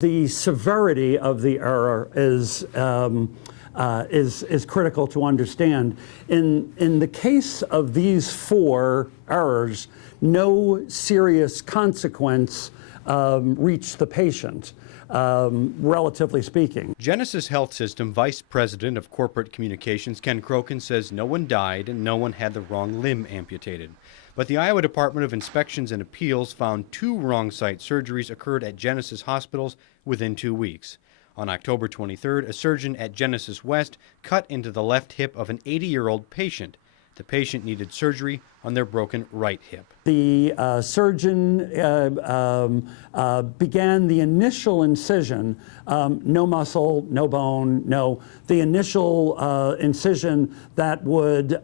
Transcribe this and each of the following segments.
The severity of the error is critical to understand. In the case of these 4 errors, no serious consequence reached the patient, relatively speaking. Genesis Health System Vice President of Corporate Communications Ken Crokin says no one died and no one had the wrong limb amputated. But the Iowa Department of Inspections and Appeals found 2 wrong site surgeries occurred at Genesis hospitals within 2 weeks. On October 23rd, a surgeon at Genesis West cut into the left hip of an 80-year-old patient. The patient needed surgery on their broken right hip. The surgeon began the initial incision, no muscle, no bone, the initial incision that would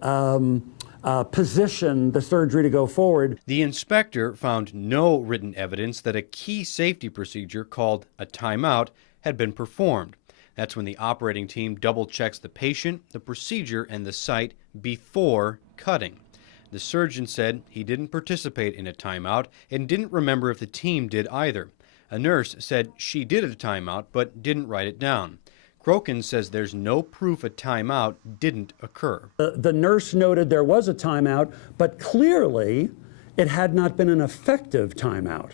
position the surgery to go forward. The inspector found no written evidence that a key safety procedure called a timeout had been performed. That's when the operating team double-checks the patient, the procedure, and the site before cutting. The surgeon said he didn't participate in a timeout and didn't remember if the team did either. A nurse said she did a timeout but didn't write it down. Crokin says there's no proof a timeout didn't occur. The nurse noted there was a timeout, but clearly it had not been an effective timeout,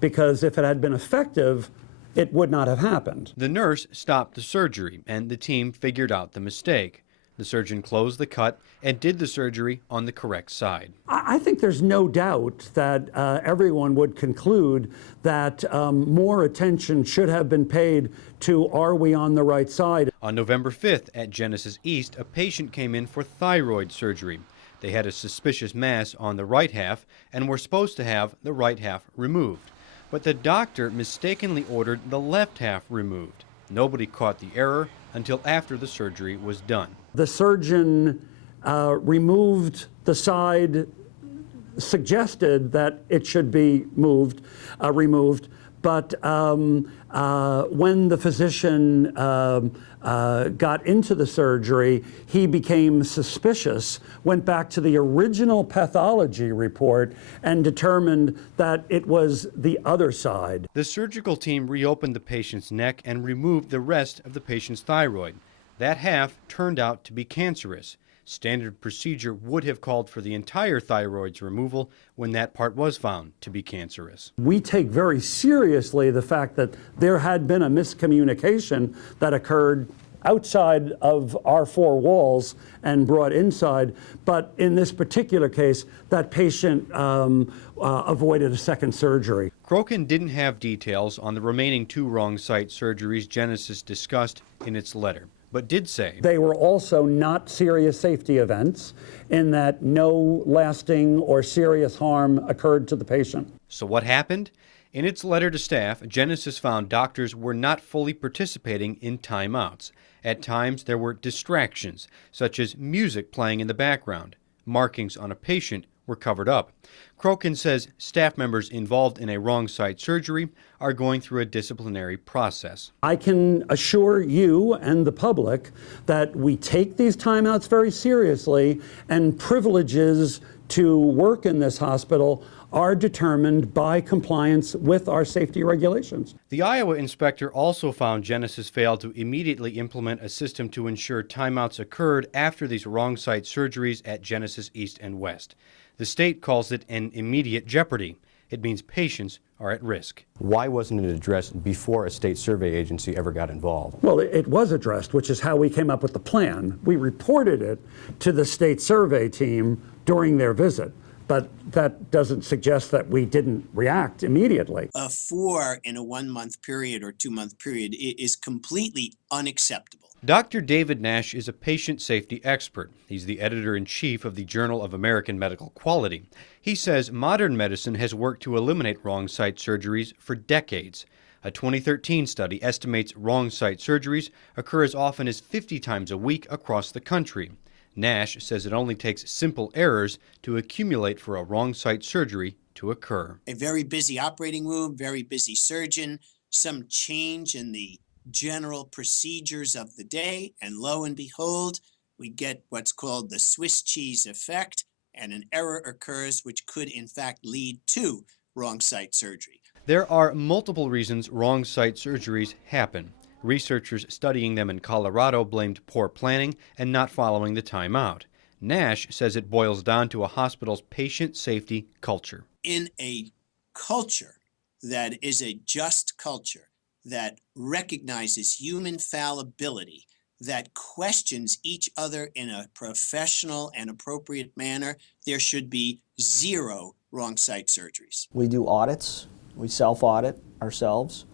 because if it had been effective, it would not have happened. The nurse stopped the surgery, and the team figured out the mistake. The surgeon closed the cut and did the surgery on the correct side. I think there's no doubt that everyone would conclude that more attention should have been paid to, are we on the right side? On November 5th at Genesis East, a patient came in for thyroid surgery. They had a suspicious mass on the right half and were supposed to have the right half removed. But the doctor mistakenly ordered the left half removed. Nobody caught the error until after the surgery was done. The surgeon removed the side, suggested that it should be removed, but when the physician got into the surgery, he became suspicious, went back to the original pathology report, and determined that it was the other side. The surgical team reopened the patient's neck and removed the rest of the patient's thyroid. That half turned out to be cancerous. Standard procedure would have called for the entire thyroid's removal when that part was found to be cancerous. We take very seriously the fact that there had been a miscommunication that occurred outside of our 4 walls and brought inside, but in this particular case, that patient avoided a second surgery. Crokin didn't have details on the remaining 2 wrong site surgeries Genesis discussed in its letter, but did say they were also not serious safety events, in that no lasting or serious harm occurred to the patient. So what happened? In its letter to staff, Genesis found doctors were not fully participating in timeouts. At times, there were distractions, such as music playing in the background. Markings on a patient were covered up. Crokin says staff members involved in a wrong site surgery are going through a disciplinary process. I can assure you and the public that we take these timeouts very seriously, and privileges to work in this hospital are determined by compliance with our safety regulations. The Iowa inspector also found Genesis failed to immediately implement a system to ensure timeouts occurred after these wrong site surgeries at Genesis East and West. The state calls it an immediate jeopardy. It means patients are at risk. Why wasn't it addressed before a state survey agency ever got involved? Well, it was addressed, which is how we came up with the plan. We reported it to the state survey team during their visit, but that doesn't suggest that we didn't react immediately. 4 in a 1-month period or 2-month period is completely unacceptable. Dr. David Nash is a patient safety expert. He's the editor-in-chief of the Journal of American Medical Quality. He says modern medicine has worked to eliminate wrong site surgeries for decades. A 2013 study estimates wrong site surgeries occur as often as 50 times a week across the country. Nash says it only takes simple errors to accumulate for a wrong site surgery to occur. A very busy operating room, very busy surgeon, some change in the general procedures of the day, and lo and behold, we get what's called the Swiss cheese effect, and an error occurs which could in fact lead to wrong site surgery. There are multiple reasons wrong site surgeries happen. Researchers studying them in Colorado blamed poor planning and not following the timeout. Nash says it boils down to a hospital's patient safety culture. In a culture that is a just culture, that recognizes human fallibility, that questions each other in a professional and appropriate manner, there should be zero wrong site surgeries. We do audits. We self-audit ourselves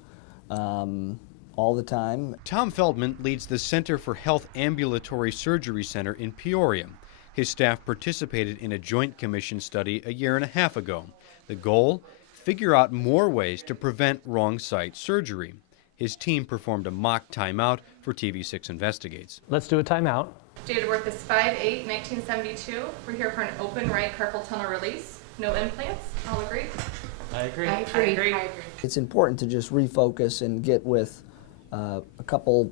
all the time. Tom Feldman leads the Center for Health Ambulatory Surgery Center in Peoria. His staff participated in a Joint Commission study a year and a half ago. The goal? Figure out more ways to prevent wrong site surgery. His team performed a mock timeout for TV6 Investigates. Let's do a timeout. Date of birth is 5/8/1972. We're here for an open right carpal tunnel release. No implants. All agree? I agree. I agree. It's important to just refocus and get with a couple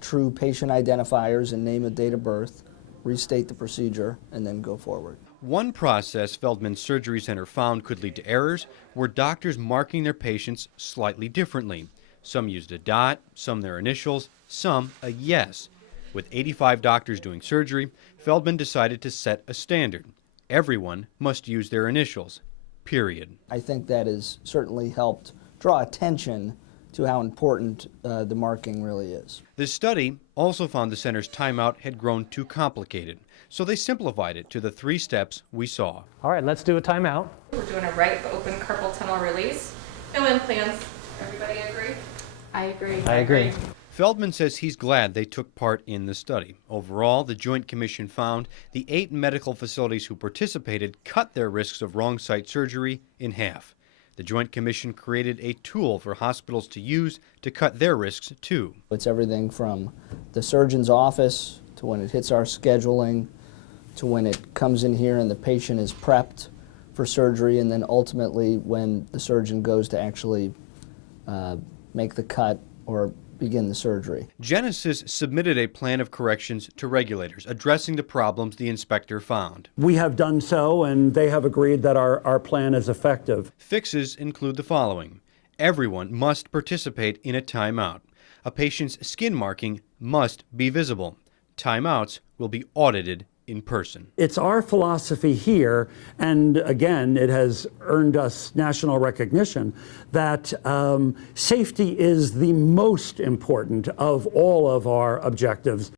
true patient identifiers and name a date of birth, restate the procedure, and then go forward. One process Feldman's Surgery Center found could lead to errors were doctors marking their patients slightly differently. Some used a dot, some their initials, some a yes. With 85 doctors doing surgery, Feldman decided to set a standard. Everyone must use their initials, period. I think that has certainly helped draw attention to how important the marking really is. This study also found the center's timeout had grown too complicated, so they simplified it to the 3 steps we saw. All right, let's do a timeout. We're doing a right open carpal tunnel release. No implants. Everybody agree? I agree. I agree. Feldman says he's glad they took part in the study. Overall, the Joint Commission found the 8 medical facilities who participated cut their risks of wrong site surgery in half. The Joint Commission created a tool for hospitals to use to cut their risks too. It's everything from the surgeon's office to when it hits our scheduling to when it comes in here and the patient is prepped for surgery, and then ultimately when the surgeon goes to actually make the cut or begin the surgery. Genesis submitted a plan of corrections to regulators addressing the problems the inspector found. We have done so, and they have agreed that our plan is effective. Fixes include the following. Everyone must participate in a timeout. A patient's skin marking must be visible. Timeouts will be audited in person. It's our philosophy here, and again, it has earned us national recognition, that safety is the most important of all of our objectives.